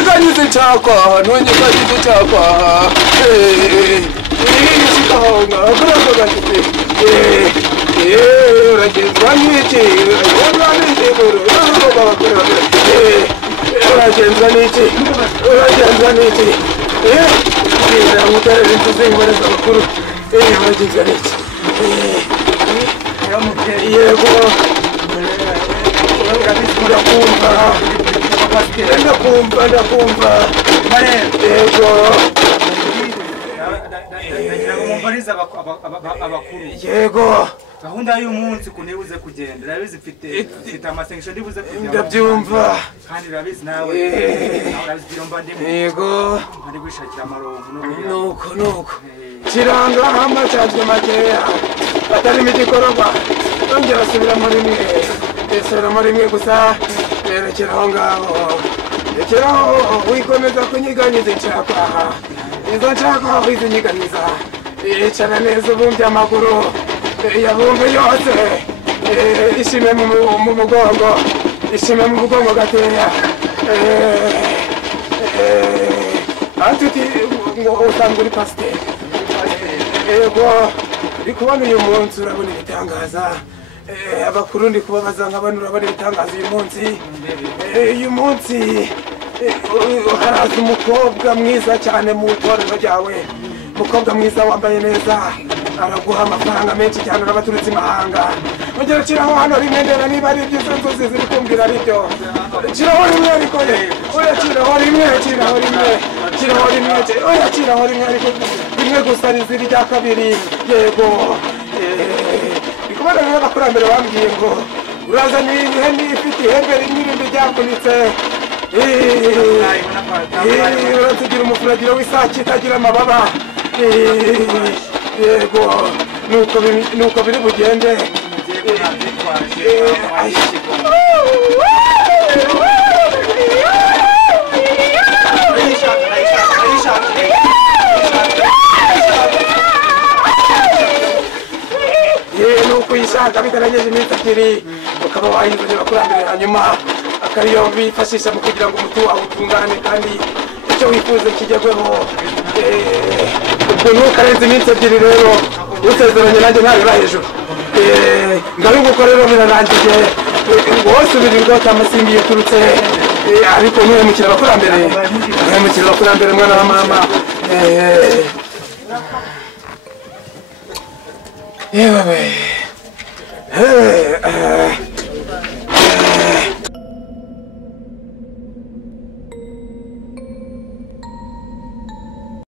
ntunyeganyeze nshakwaha ntunyeganyeze nshakwaha sikahonga kuravuga kiti uragenzwa n'iki uragenzwa n'iki uragenzwa n'iki uragenzwa n'iki mutarere intuze imbareza bakuru uragenzwa n'iki yego ndakumva yego yego gahunda y'umunsi kunibuze kugenda urabizi mfite amasengesho ndibuze kugenda ndabyumva kandi urabizi nawe urabizi biromba ndimo yego ari gushakira amarongo nuko kiranga amacazwe makeya atarimo igikorwa ongera asubiramo rimwe esubiramo rimwe gusa rekeraho ngaho rekeraho wikomeza kunyiganyiza nshakwaha izo nshakwaha wizinyiganyiza yicara neza ubumbye amaguru yabumbe yose ishime mu mugongo ishime mu mugongo gateya antuti ngo usanga uri pasiteri yego ndi kubona uyu munsi urabona ibitangaza abakuru ndi kubabaza nk'abantu urabona ibitangaza uyu munsi haraza umukobwa mwiza cyane mu itorero ryawe umukobwa mwiza wambaye neza araguha amafaranga menshi cyane urabaturutse imahanga ongera kiraho hano rimwe ndera niba ari ibyiza nzuzi ziri kumbwira ari byo kiraho rimwe ariko oya kiraho rimwe ariko rimwe gusa riziri rya kabiri yego kubona rero abakurambere bambwiye ngo urazana ihene ifite ihembe rimwe irindi ryavunitse uratugira umufuragiro w'isake itagira amababa yego nuko biri bugende nuko uyishaka bitarengeje iminsi 2 ukaba wayizanye abakurambere hanyuma akariyo bifashisha mu kugira ngo umuti wawe utungane kandi icyo wifuza kigerweho ubwo ntukarenze iminsi 2 rero usezeranye nanjye ntabira hejuru ngaruko rero birarangiye wose ubiri amasimbi yaturutse ariko ntuhemukira abakurambere mwana wa mama yewe